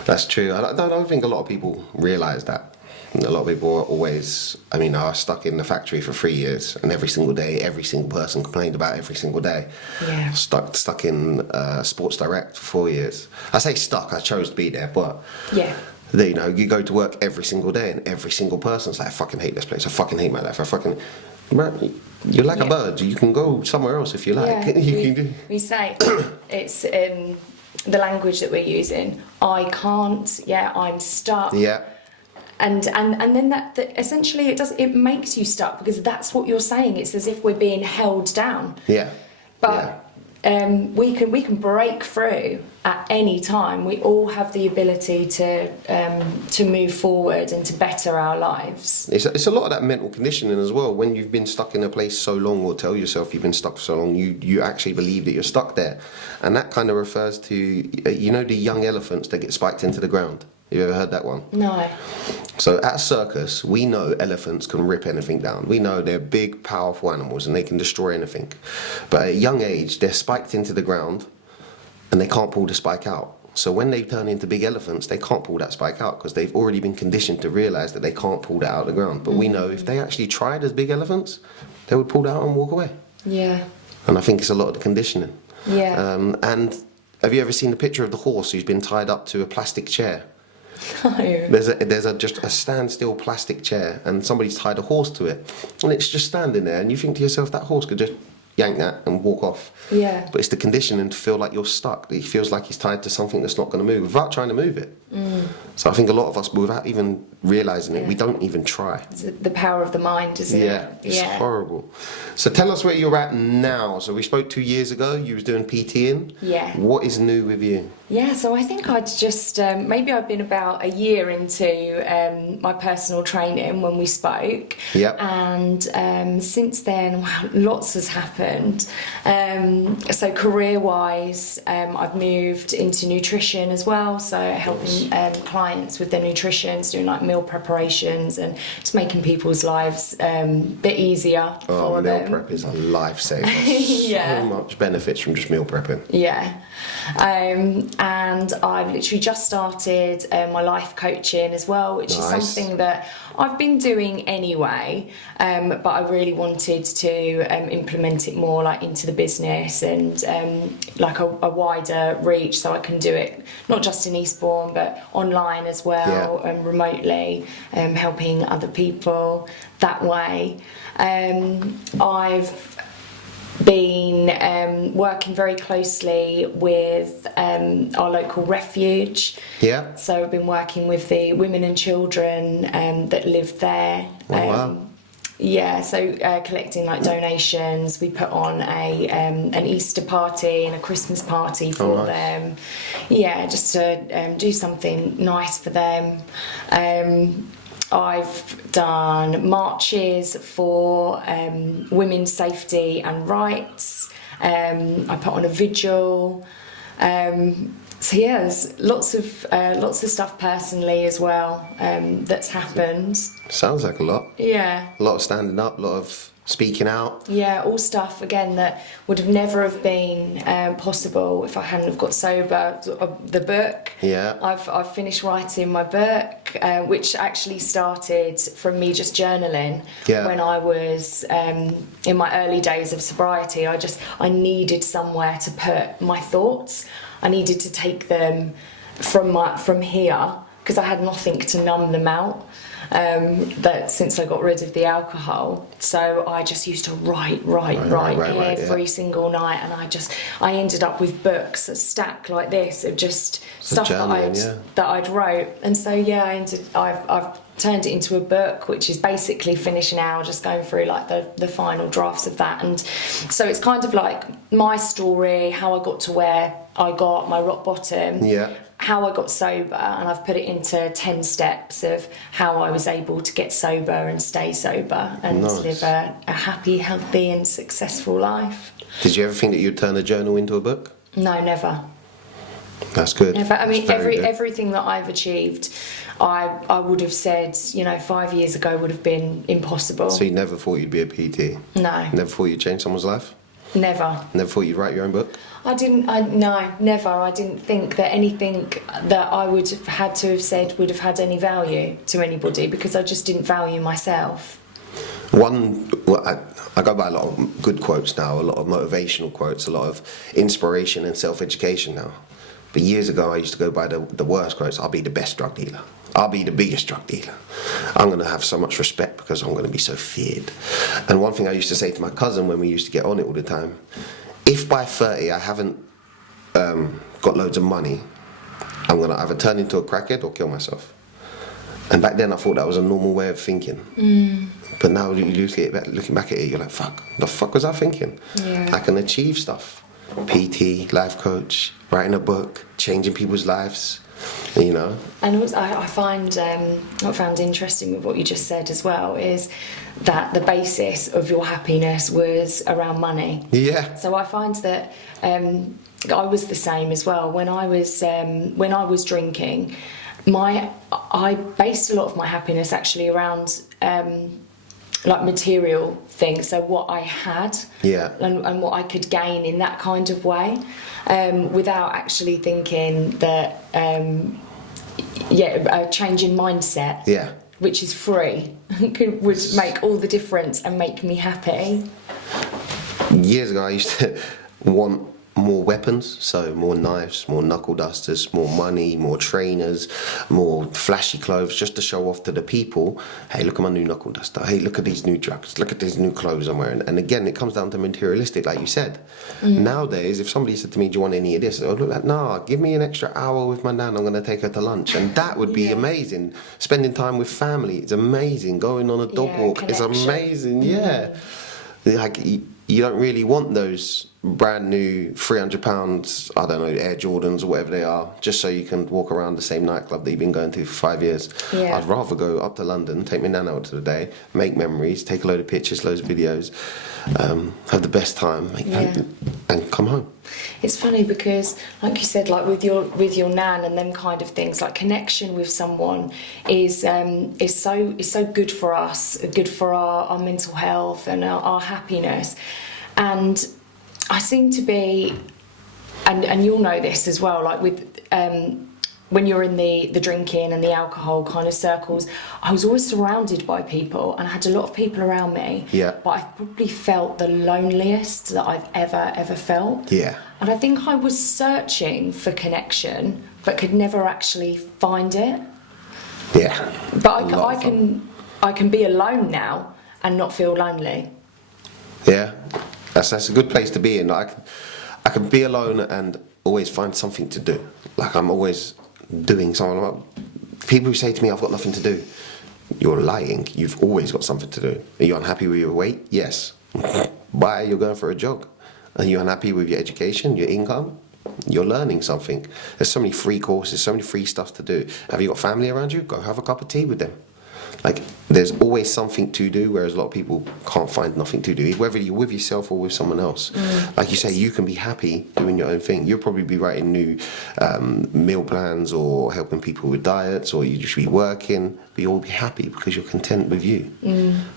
That's true. I don't think a lot of people realise that. A lot of people are always, I was stuck in the factory for 3 years, and every single day, every single person complained about every single day. Yeah. Stuck in Sports Direct for 4 years. I say stuck, I chose to be there, but you go to work every single day, and every single person's like, I fucking hate this place, I fucking hate my life, you're like a bird, you can go somewhere else if you like. We say, it's the language that we're using, I can't, I'm stuck. Yeah. And then that essentially it makes you stuck, because that's what you're saying. It's as if we're being held down. Yeah. But we can break through at any time. We all have the ability to move forward and to better our lives. It's a lot of that mental conditioning as well. When you've been stuck in a place so long, or tell yourself you've been stuck for so long, you actually believe that you're stuck there, and that kind of refers to the young elephants that get spiked into the ground. You ever heard that one? No. So at a circus, we know elephants can rip anything down. We know they're big, powerful animals and they can destroy anything. But at a young age, they're spiked into the ground and they can't pull the spike out. So when they turn into big elephants, they can't pull that spike out because they've already been conditioned to realise that they can't pull that out of the ground. But we know if they actually tried as big elephants, they would pull that out and walk away. Yeah. And I think it's a lot of the conditioning. Yeah. And have you ever seen the picture of the horse who's been tied up to a plastic chair? No. There's just a standstill plastic chair, and somebody's tied a horse to it, and it's just standing there, and you think to yourself, that horse could just yank that and walk off. Yeah. But it's the conditioning to feel like you're stuck. He feels like he's tied to something that's not going to move without trying to move it. So I think a lot of us, without even realising it, we don't even try. It's the power of the mind, isn't it? It's horrible. So tell us where you're at now. So we spoke 2 years ago, you was doing PTing. Yeah. What is new with you? Yeah, so I think I'd just, maybe I've been about a year into my personal training when we spoke. Yep. And since then, wow, lots has happened. So career-wise, I've moved into nutrition as well, so helping clients with their nutrition, doing like meal preparations and just making people's lives a bit easier for meal them. prep is a lifesaver. Yeah. So much benefits from just meal prepping. Yeah. And I've literally just started my life coaching as well, which is something that I've been doing anyway, but I really wanted to implement it more like into the business and like a wider reach, so I can do it not just in Eastbourne but online as well, and remotely, helping other people that way. I've been working very closely with our local refuge. Yeah. So I've been working with the women and children that live there. Oh, wow. Yeah, so collecting like donations. We put on an Easter party and a Christmas party for them. Yeah, just to do something nice for them. I've done marches for women's safety and rights. I put on a vigil. So yeah, there's lots of stuff personally as well that's happened. Sounds like a lot. Yeah. A lot of standing up, a lot of speaking out. Yeah, all stuff again that would have never have been possible if I hadn't have got sober. The book. Yeah. I've finished writing my book, which actually started from me just journaling. Yeah. When I was in my early days of sobriety. I needed somewhere to put my thoughts. I needed to take them from here because I had nothing to numb them out. That since I got rid of the alcohol, so I just used to write every single night, and I ended up with books, a stack like this of just stuff that I'd wrote, and so yeah, I've turned it into a book, which is basically finished now, just going through like the final drafts of that, and so it's kind of like my story, how I got to where I got, my rock bottom. Yeah. How I got sober, and I've put it into 10 steps of how I was able to get sober and stay sober and live a happy, healthy and successful life. Did you ever think that you'd turn a journal into a book? No, never. That's good. Never. I mean, That's very good. everything that I've achieved, I would have said, 5 years ago would have been impossible. So you never thought you'd be a PT? No. Never thought you'd change someone's life? Never. Never thought you'd write your own book? No, never. I didn't think that anything that I would have had to have said would have had any value to anybody, because I just didn't value myself. I go by a lot of good quotes now, a lot of motivational quotes, a lot of inspiration and self-education now. But years ago I used to go by the worst quotes. I'll be the best drug dealer. I'll be the biggest drug dealer. I'm going to have so much respect because I'm going to be so feared. And one thing I used to say to my cousin when we used to get on it all the time, if by 30 I haven't got loads of money, I'm going to either turn into a crackhead or kill myself. And back then I thought that was a normal way of thinking. But now looking back at it, you're like, fuck, the fuck was I thinking? Yeah. I can achieve stuff. PT, life coach, writing a book, changing people's lives, And also, I find what I found interesting with what you just said as well is that the basis of your happiness was around money. Yeah. So I find that I was the same as well. When I was drinking, I based a lot of my happiness actually around like material things, so what I had, and what I could gain in that kind of way, without actually thinking that a change in mindset, which is free, would make all the difference and make me happy. Years ago I used to want more weapons, so more knives, more knuckle dusters, more money, more trainers, more flashy clothes, just to show off to the people, hey, look at my new knuckle duster, hey, look at these new drugs, look at these new clothes I'm wearing. And again, it comes down to materialistic, like you said. Nowadays, if somebody said to me, do you want any of this? I would look like, nah, give me an extra hour with my nan, I'm going to take her to lunch. And that would be amazing. Spending time with family, it's amazing. Going on a dog walk is amazing, Like, you don't really want those brand new £300, I don't know, Air Jordans or whatever they are, just so you can walk around the same nightclub that you've been going to for 5 years. I'd rather go up to London, take my nan out to the day, make memories, take a load of pictures, loads of videos, have the best time, and come home. It's funny because, like you said, like with your nan and them kind of things, like connection with someone is so good for us, good for our mental health and our happiness. And I seem to be, and you'll know this as well, like with when you're in the drinking and the alcohol kind of circles, I was always surrounded by people and I had a lot of people around me. But I probably felt the loneliest that I've ever felt. And I think I was searching for connection, but could never actually find it. But I can be alone now and not feel lonely. That's a good place to be in. I can be alone and always find something to do. Like I'm always doing something. People who say to me, I've got nothing to do, you're lying. You've always got something to do. Are you unhappy with your weight? Yes. Why? You're going for a jog. Are you unhappy with your education, your income? You're learning something. There's so many free courses, so many free stuff to do. Have you got family around you? Go have a cup of tea with them. Like, there's always something to do, whereas a lot of people can't find nothing to do, whether you're with yourself or with someone else. Like you say, you can be happy doing your own thing. You'll probably be writing new meal plans or helping people with diets, or you just be working, but you'll be happy because you're content with you.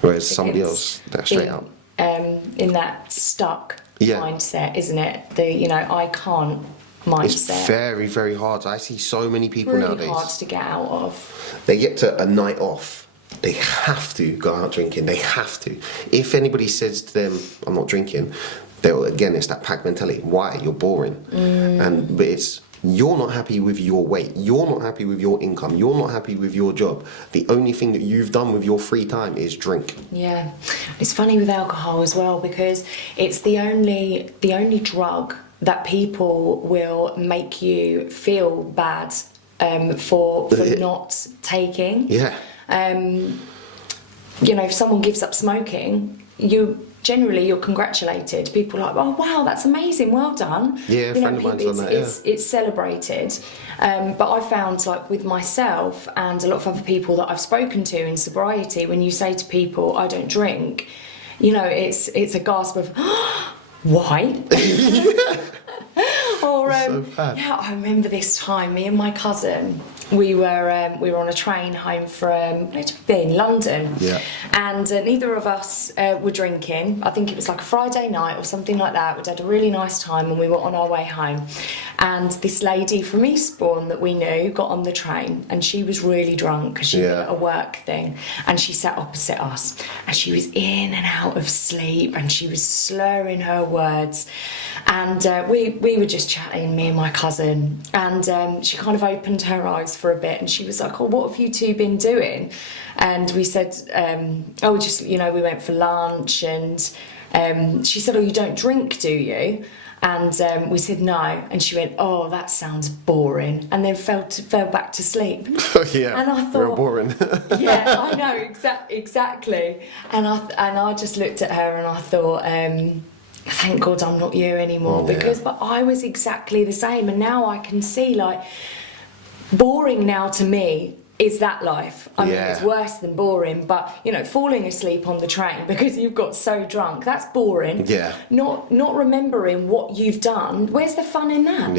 Whereas somebody else, they're straight up. In that stuck mindset, isn't it? I can't mindset. It's very, very hard. I see so many people really nowadays. Hard to get out of. They get to a night off. They have to go out drinking. They have to. If anybody says to them, I'm not drinking, it's that pack mentality. Why? You're boring. But it's, you're not happy with your weight. You're not happy with your income. You're not happy with your job. The only thing that you've done with your free time is drink. Yeah. It's funny with alcohol as well, because it's the only drug that people will make you feel bad for not taking. If someone gives up smoking, you're congratulated. People are like, oh wow, that's amazing, well done. A friend of mine's done that. It's celebrated. But I found, like with myself and a lot of other people that I've spoken to in sobriety, when you say to people, I don't drink, it's a gasp of why? Or I remember this time, me and my cousin, we were on a train home from London, and neither of us were drinking. I think it was like a Friday night or something like that. We'd had a really nice time and we were on our way home, and this lady from Eastbourne that we knew got on the train, and she was really drunk because she was at a work thing, and she sat opposite us, and she was in and out of sleep, and she was slurring her words, and we were just chatting, me and my cousin, and she kind of opened her eyes for a bit, and she was like, oh, what have you two been doing? And we said, we went for lunch, and she said, oh, you don't drink, do you? And we said no, and she went, oh, that sounds boring, and then fell back to sleep. And I thought, real boring. I know, exactly. And I just looked at her and I thought, thank God I'm not you anymore, but I was exactly the same, and now I can see, like, boring now to me is that life. I mean, it's worse than boring, but falling asleep on the train because you've got so drunk, that's boring. Not remembering what you've done, where's the fun in that?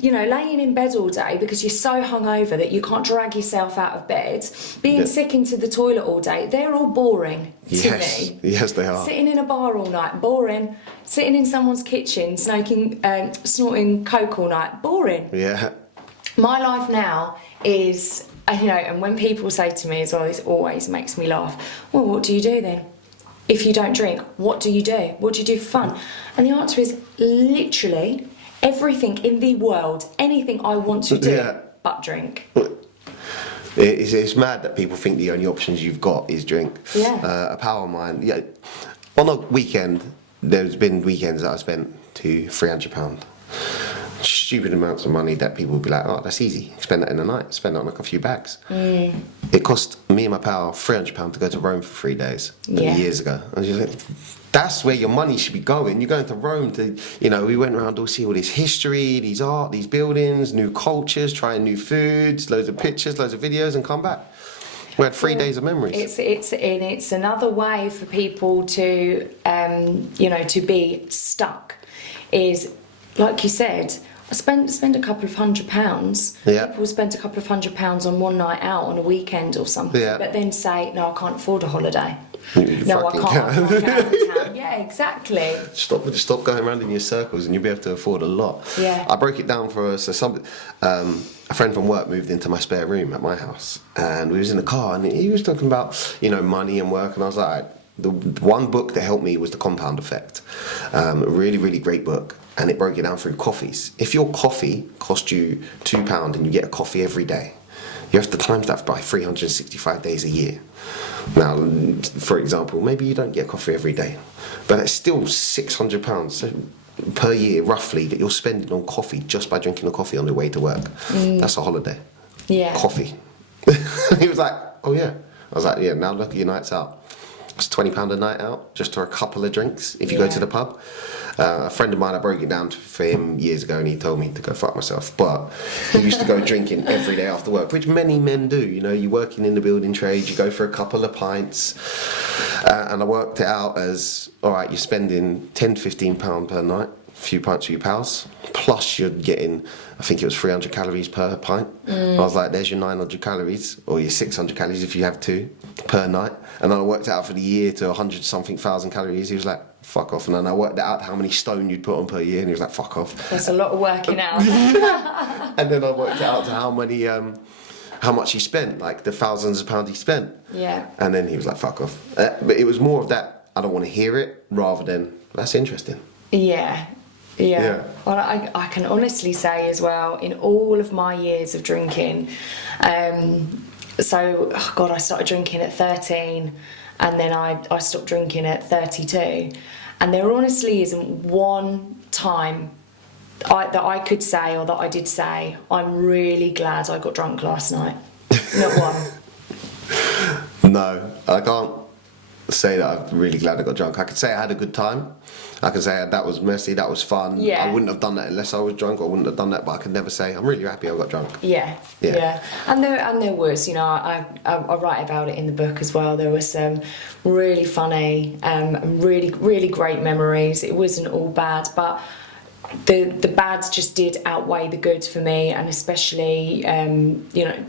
Laying in bed all day because you're so hungover that you can't drag yourself out of bed, being sick into the toilet all day, they're all boring to me. Yes, they are. Sitting in a bar all night, boring. Sitting in someone's kitchen, snorting coke all night, boring. My life now is, and when people say to me as well, this always makes me laugh, well, what do you do then? If you don't drink, what do you do? What do you do for fun? And the answer is literally everything in the world, anything I want to do, Yeah. but drink. It's mad that people think the only options you've got is drink. Yeah. A pal of mine, yeah, on a weekend, there's been weekends that I spent £200-300. Stupid amounts of money that people would be like, oh, that's easy. Spend that in a night. Spend it on like a few bags. It cost me and my pal £300 to go to Rome for 3 days years ago. And she's like, that's where your money should be going. You're going to Rome to, we went around to see all this history, these art, these buildings, new cultures, trying new foods, loads of pictures, loads of videos, and come back. We had 3 days of memories. It's another way for people to, to be stuck. Is like you said, I spend a couple of £100. Yeah. People spend a couple of £100 on one night out on a weekend or something, but then say, no, I can't afford a holiday. No, I can't go out of town. Yeah, exactly. Stop going around in your circles, and you'll be able to afford a lot. Yeah. I broke it down for us. A friend from work moved into my spare room at my house, and we was in the car, and he was talking about money and work, and I was like, the one book that helped me was The Compound Effect. A really, really great book, and it broke it down through coffees. If your coffee cost you £2 and you get a coffee every day, you have to times that by 365 days a year. Now, for example, maybe you don't get coffee every day, but it's still £600 per year, roughly, that you're spending on coffee just by drinking a coffee on the way to work. That's a holiday. Yeah. Coffee. He was like, oh yeah. I was like, yeah, now look at your nights out. It's £20 a night out, just for a couple of drinks if you go to the pub. A friend of mine, I broke it down for him years ago, and he told me to go fuck myself. But he used to go drinking every day after work, which many men do. You're working in the building trade, you go for a couple of pints. And I worked it out as, all right, you're spending £10-15 per night, a few pints with your pals, plus you're getting, I think it was 300 calories per pint. I was like, there's your 900 calories, or your 600 calories if you have two, per night. And then I worked it out for the year to 100 something thousand calories. He was like, fuck off. And then I worked out how many stone you'd put on per year, and he was like, fuck off. That's a lot of working out. And then I worked it out to how much he spent, like the thousands of pounds he spent. Yeah. And then he was like, fuck off. But it was more of that, I don't want to hear it, rather than, that's interesting. Yeah. Well, I can honestly say as well, in all of my years of drinking, I started drinking at 13, and then I stopped drinking at 32, and there honestly isn't one time that I could say, or that I did say, I'm really glad I got drunk last night. Not one. No, I can't say that I'm really glad I got drunk. I could say I had a good time. I could say that was messy, that was fun. Yeah. I wouldn't have done that unless I was drunk. I wouldn't have done that, but I could never say I'm really happy I got drunk. Yeah. And there was, I write about it in the book as well. There was some really funny, really, really great memories. It wasn't all bad, but the bads just did outweigh the good for me, and especially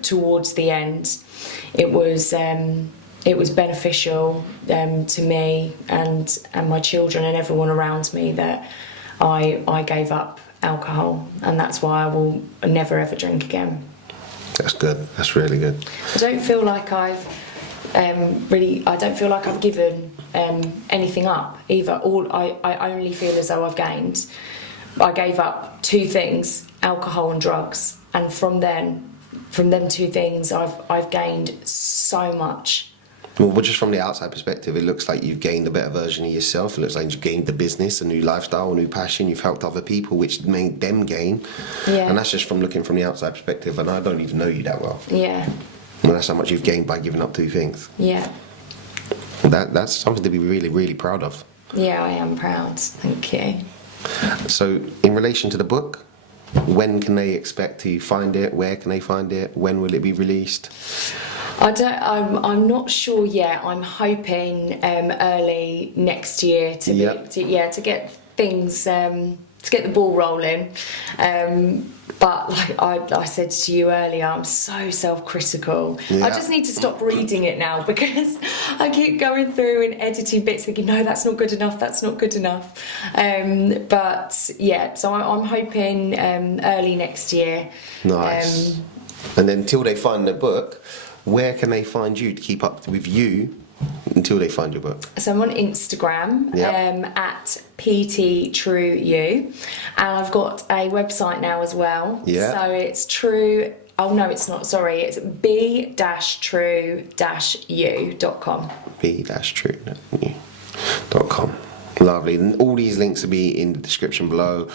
towards the end, it was beneficial to me and my children and everyone around me that I gave up alcohol, and that's why I will never ever drink again. That's good. That's really good. I don't feel like I've given anything up either. I only feel as though I've gained. I gave up two things, alcohol and drugs, and from them two things I've gained so much. Well, just from the outside perspective, it looks like you've gained a better version of yourself. It looks like you've gained a business, a new lifestyle, a new passion. You've helped other people, which made them gain. Yeah. And that's just from looking from the outside perspective, and I don't even know you that well. Yeah. And that's how much you've gained by giving up two things. Yeah. That's something to be really, really proud of. Yeah, I am proud. Thank you. So, in relation to the book, when can they expect to find it? Where can they find it? When will it be released? I'm not sure yet. I'm hoping early next year to get things to get the ball rolling. But like I said to you earlier, I'm so self-critical. Yeah. I just need to stop reading it now, because I keep going through and editing bits thinking, no, that's not good enough, that's not good enough. But yeah, so I'm hoping early next year. Nice. And then till they find the book, where can they find you to keep up with you until they find your book? So I'm on Instagram at PTTrueU, and I've got a website now as well. Yeah. So it's true. Oh no, it's not. Sorry, it's b-true-u.com. b-true.com. Lovely. And all these links will be in the description below,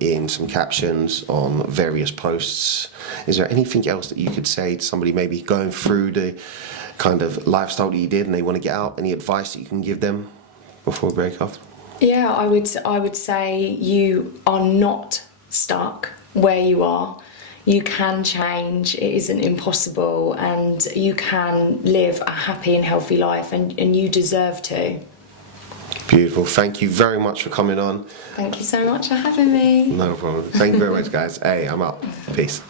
in some captions on various posts. Is there anything else that you could say to somebody maybe going through the kind of lifestyle that you did and they want to get out? Any advice that you can give them before we break off? Yeah, I would say you are not stuck where you are. You can change, it isn't impossible, and you can live a happy and healthy life, and you deserve to. Beautiful. Thank you very much for coming on. Thank you so much for having me. No problem. Thank you very much, guys. Hey, I'm out. Peace.